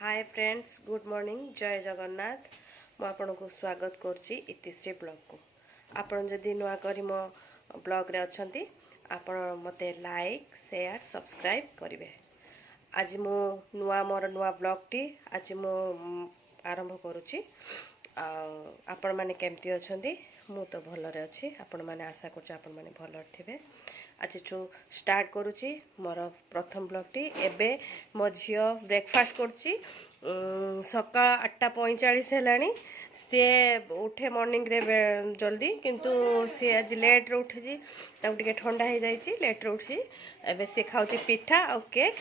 Hi friends good morning जय जगन्नाथ मु आपन को स्वागत करची इतिश्री ब्लॉग को आपन जदि नुआ करी मो ब्लॉग रे अछंती आपन मते लाइक शेयर सब्सक्राइब करिवे। आज मु नुआ मोर नुआ ब्लॉग टी आज मु आरंभ करूची। आपण माने केमती अछंती मु तो भलरे अछि आपण माने आशा करछु आपण माने भलर थिबे। आज जो स्टार्ट करूची मोर प्रथम ब्लॉग टी एबे मो झियो ब्रेकफास्ट करची सकाळ 8:45 हेलानी से उठे मॉर्निंग रे जल्दी किंतु से आज लेट रे उठजी ताऊ टिके ठंडा हे जाईची लेट रे उठजी एबे से खाउची पिठा और केक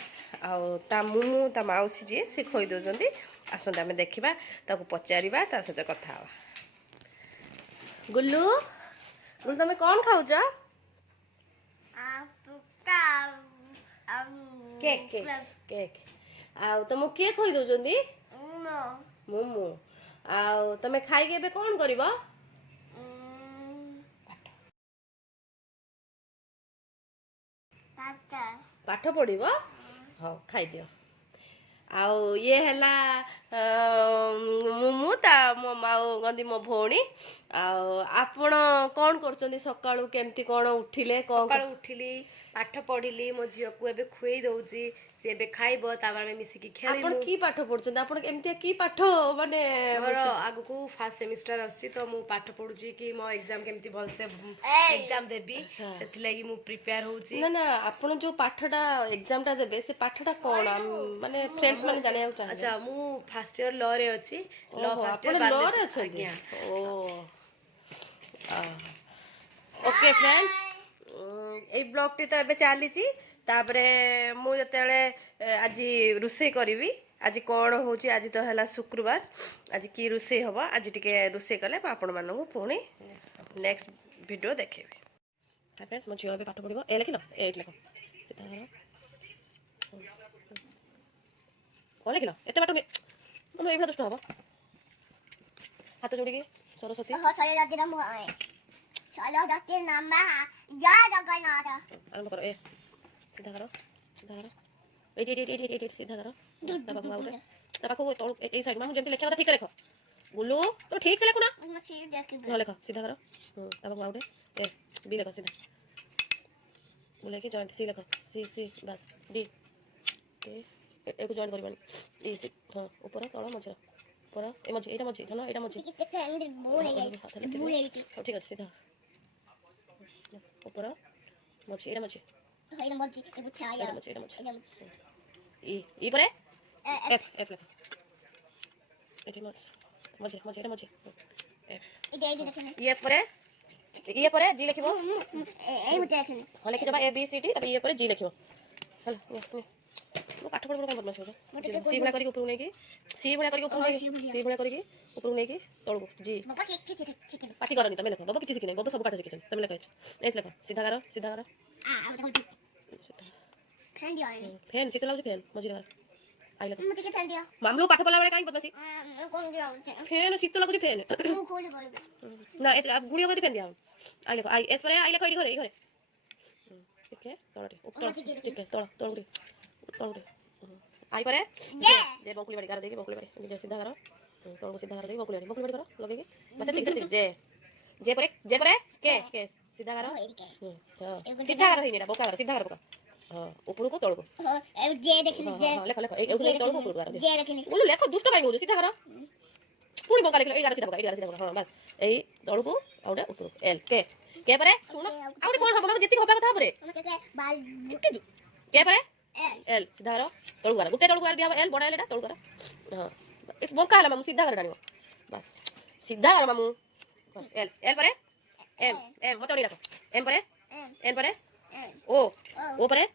आ ता मुमु ता माउसी जी से खोई दोजंती आसंता हमें देखिबा ताको पचारिबा ता सते कथा हवा। गुल्लू गुल्लू तमे कोन खाउछ? केक केक केक आउ तुम किए खोई दउजंदी मोमो आउ तमे खाई के बे कोन करिवो? पाठ पढ़िवो हां खाई दियो। आउ ये हला मोमो ता मो माओ गंदी मो भौणी आउ आपण कोन करचंदी सकाळू केमती कोन उठिले सकाळू उठिली पाठ पढ़िली मो झियो को एबे खुई दउजी से एबे खाइबो ताबार में मिसी की खेली। आपण की पाठ पढ़चंदी आपण केमती की पाठ माने मोर आगु को फर्स्ट सेमेस्टर आछि तो मु पाठ पढ़ुची कि मो एग्जाम केमती भल से एग्जाम देबी सेति लागि मु प्रिपेयर होउची। ना ना आपण जो पाठटा एग्जाम टा देबे से पाठटा कोन माने फ्रेंड्स माने जाने चाहे? अच्छा मु फर्स्ट ईयर लॉ रे अछि लॉ फर्स्ट ईयर लॉ रे अछि ओ ओके फ्रेंड्स ए ब्लॉग टी तो एबे चलीची तापरे मु जतेले आज रुसे करिवि आज कोन होची आज तो हला शुक्रवार आज की रुसे हबो आज टिके रुसे कले आपण मानन को पुणी नेक्स्ट वीडियो देखेबे। हाय फ्रेंड्स मो झियो बे पाठ पढिबो ए लिखिलो ए लिखो सीधा करो ओ लिखिलो एते बाटो मनो एभला दुष्ट हबो हाथ जोड़ी के सरस्वती हो सरस्वती नाम है सरस्वती नाम जय जगन्नाथ आरंभ करो ए सीधा करो ए सीधा करो तबा को तो ए साइड में जेंति लेखा ठीक से लिखो गुल्लू तो ठीक से लिखो ना मैं ठीक देखि लिखो सीधा करो तबा को आउटे ए बी लिखो सीधा बोले कि जॉइंट सी लिखो सी बस डी ए एक जॉइंट करबानी डी हां ऊपर तळ मझ ऊपर ए मझ एटा मझ धनो एटा मझ ठीक है सीधा ऊपर मझ एटा मझ हाय मझ ए बुछाया एटा मझ ई परे एफ एफ लिखो एटी मझ एटा मझ एफ ये परे जी लिखिबो ए मझ लिखिन हां लिखि जबा ए बी सी डी तब ये परे जी लिखिबो चल वो पाठ पढ़ पढ़ काम करना है सी बना करके ऊपर ने की सी बना करके ऊपर सी बना करके ऊपर ने की तळगु जी बाबा ठीक है पाटी करनी तमे लिखो बाबा किछि सिखिनै बाबा सब काट सिखिनै तमे लिखो एस लिखो सीधा करो आ फैन दिया फैन सिखलाउ फैन मझी कर आई लिखो मते के फैन दिया मामलो पाठ पढ़ला बेले काई बदमाशी कोन दिया फैन शीत लागु फैन मु खोले बोल ना ए गुड़िया बदे फैन दिया आई लिखो आई एस पर आई लिखो ई घरे ठीक है तळटे ऊपर ठीक है तळ तळ आई परे जे बंकुली बाड़ी कर देगी बंकुली बाड़ी जे सीधा करो तळ को सीधा कर देगी बंकुली बाड़ी करो लगे के बस ठीक जे परे के सीधा करो हां सीधा करो ही मेरा बोका करो सीधा करो हां ऊपर को तळ को जे देख ले जे लिखो ए तळ को ऊपर करो जे देख ले बोलो लिखो दुष्ट काई हो सीधा करो पूरी बोका लिखो ए सीधा करो हां बस ए तळ को आउडे ऊपर एल के परे सुन आउडे कोन हबो हम जति होबा कथा परे के बाल के परे एल सीधा करो तळु कर गुटे तळु कर दिया एल बडा एलटा तळु कर हां एक बोका हला मामू सीधा कर डानियो बस सीधा कर मामू बस एल परे एम मत नहीं रखो एम परे ओ परे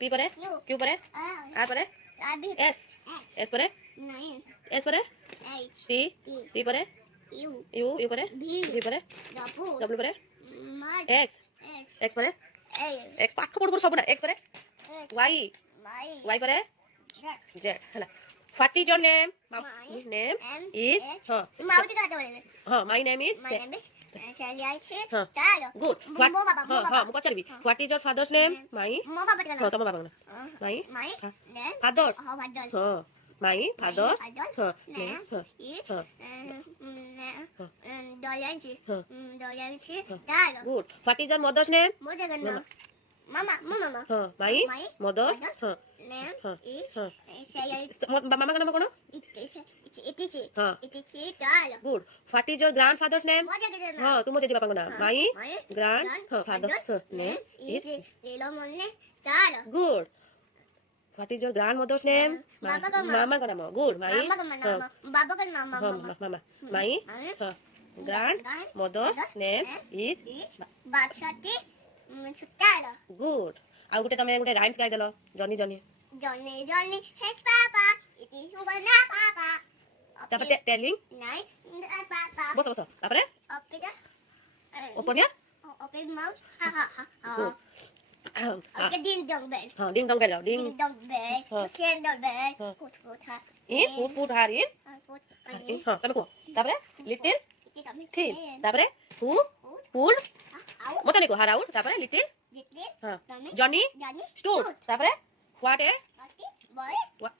पी परे क्यू परे आर परे एस परे एस परे टी परे यू परे वी परे डब्ल्यू परे एक्स परे एक्स पाठ पढ़ सब ना एक्स परे वाई परे जेड हला what is your name name is हां माय नेम इज गुड हां मु पचारबी what is your father's name my मो बाबा हां तम बाबा माय फादर्स हां my fathers name is doyanchi dad. Good. What is your mother's name? Mama. My mother's name is mama ka naam kono? itichi dad. Good. What is your grandfather's name? Tu mo jeje papa ko naam. My grandfather's name is dad. Good. What is your grandmother's name? Mama ka naam. Good. My baba ka mama. mama. My grandmother's name is Bachati Chutala. Good. ଆଉ ଗୋଟେ ତମେ ଗୋଟେ rhymes ଗାଇ ଦେଲ Johnny Johnny Johnny has papa. It is sugar na papa. ତାପରେ telling Nine papa. ବସ ତାପରେ open your Open mouth. Ha. Good. Okay, ding dong bell. ହଁ ding dong bell Ding dong bell. Candle bell. Put ha. put her in Put ହଁ ତମେ କୁହ ତାପରେ little thin Little. ତାପରେ who pulled ମତେ ନି କୁହ her out ତାପରେ little ହଁ Johnny stood ତାପରେ what a boy. What?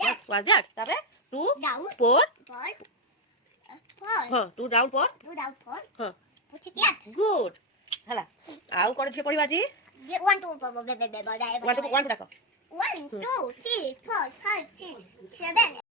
That. was that তাପରେ two Down. pour Paul. ହଁ two down pour Do down Paul. ହଁ Put it yet. good ହେଲା ଆଉ କଣ ଝିଅ ପଢିବା ଆଜି One, two, one to ଡାକ 1, 2, 3, 4, 5, 6, 7.